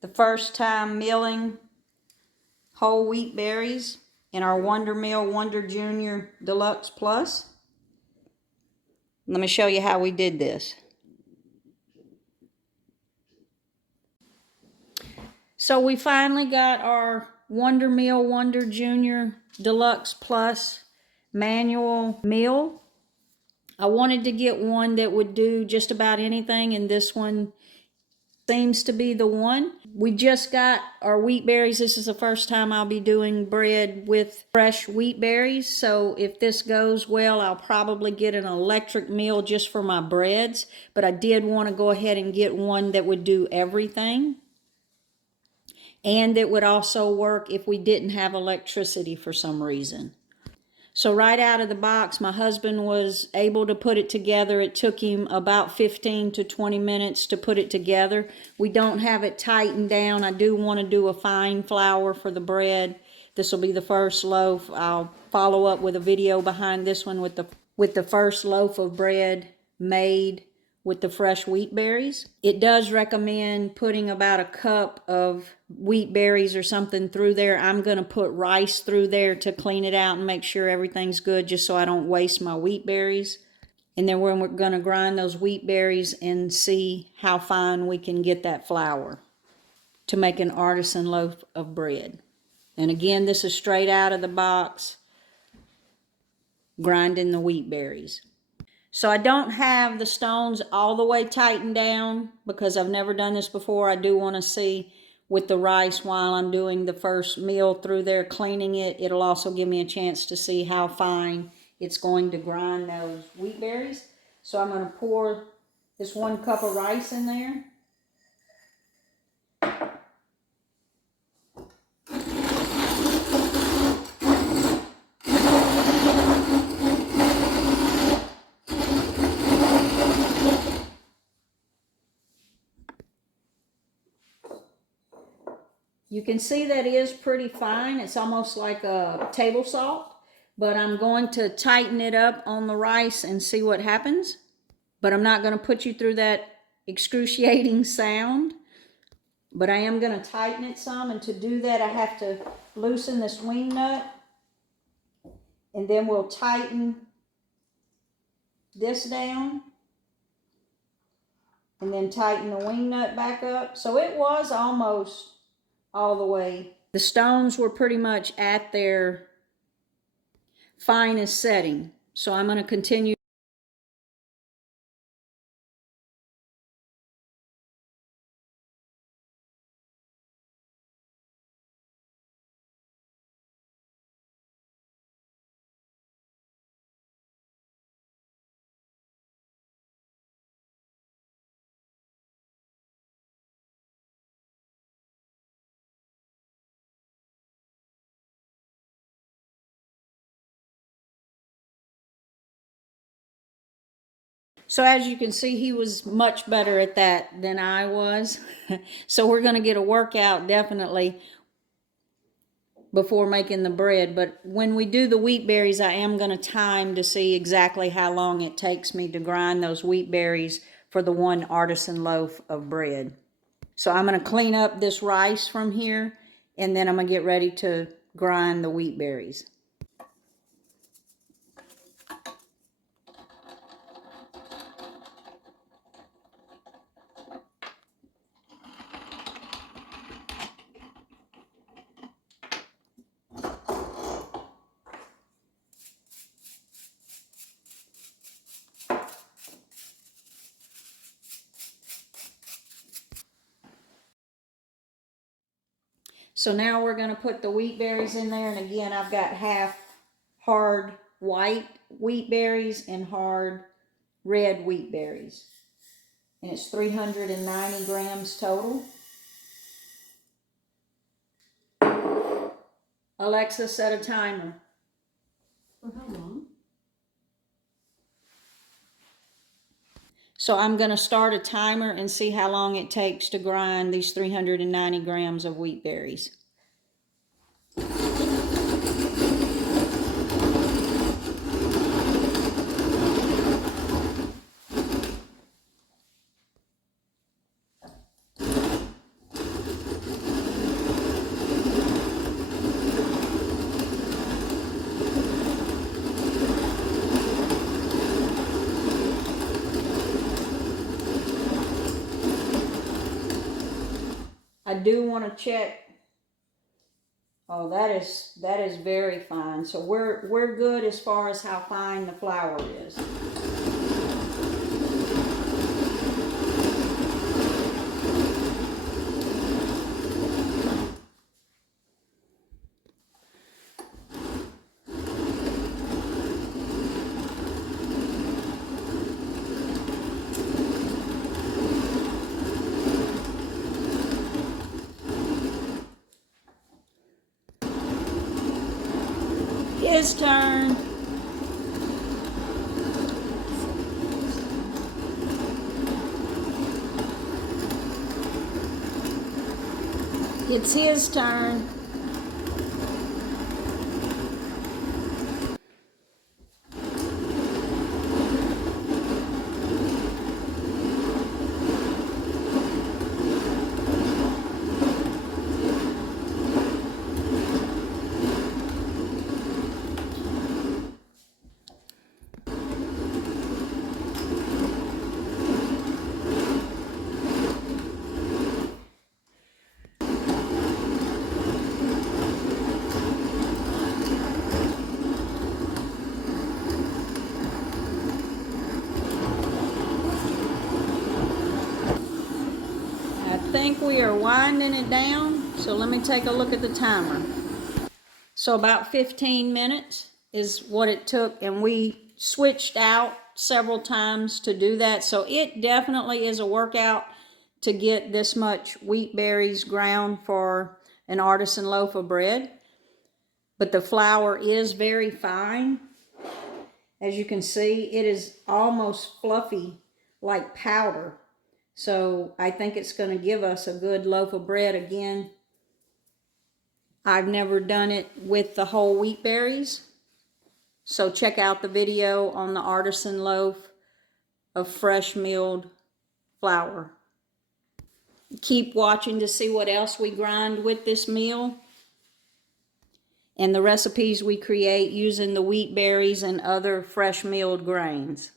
the first time milling whole wheat berries in our Wondermill Wonder Junior Deluxe Plus. Let me show you how we did this. So we finally got our Wondermill Wonder Junior Deluxe Plus manual mill. I wanted to get one that would do just about anything, and this one seems to be the one. We just got our wheat berries. This is the first time I'll be doing bread with fresh wheat berries. So if this goes well, I'll probably get an electric mill just for my breads. But I did want to go ahead and get one that would do everything. And it would also work if we didn't have electricity for some reason. So right out of the box, my husband was able to put it together. It took him about 15 to 20 minutes to put it together. We don't have it tightened down. I do want to do a fine flour for the bread. This will be the first loaf. I'll follow up with a video behind this one with the first loaf of bread made with the fresh wheat berries. It does recommend putting about a cup of wheat berries or something through there. I'm going to put rice through there to clean it out and make sure everything's good, just so I don't waste my wheat berries. And then we're going to grind those wheat berries and see how fine we can get that flour to make an artisan loaf of bread. And again, this is straight out of the box, grinding the wheat berries. So I don't have the stones all the way tightened down because I've never done this before. I do want to see with the rice while I'm doing the first meal through there, cleaning it. It'll also give me a chance to see how fine it's going to grind those wheat berries. So I'm going to pour this 1 cup of rice in there. You can see that it is pretty fine. It's almost like a table salt, but I'm going to tighten it up on the rice and see what happens. But I'm not going to put you through that excruciating sound, but I am going to tighten it some. And to do that, I have to loosen this wing nut, and then we'll tighten this down, and then tighten the wing nut back up. So it was almost all the way. The stones were pretty much at their finest setting. So I'm going to continue. So as you can see, he was much better at that than I was. So we're going to get a workout definitely before making the bread. But when we do the wheat berries, I am going to time to see exactly how long it takes me to grind those wheat berries for the 1 artisan loaf of bread. So I'm going to clean up this rice from here, and then I'm going to get ready to grind the wheat berries. So now we're going to put the wheat berries in there. And again, I've got half hard white wheat berries and hard red wheat berries. And it's 390 grams total. Alexa, set a timer. For how long? So I'm going to start a timer and see how long it takes to grind these 390 grams of wheat berries. do want to check. Oh, that is very fine. So we're good as far as how fine the flour is. His turn. It's his turn. I think we are winding it down, so let me take a look at the timer. So about 15 minutes is what it took, and we switched out several times to do that. So it definitely is a workout to get this much wheat berries ground for an artisan loaf of bread. But the flour is very fine. As you can see, it is almost fluffy like powder. So I think it's going to give us a good loaf of bread. Again, I've never done it with the whole wheat berries. So check out the video on the artisan loaf of fresh milled flour. Keep watching to see what else we grind with this meal and the recipes we create using the wheat berries and other fresh milled grains.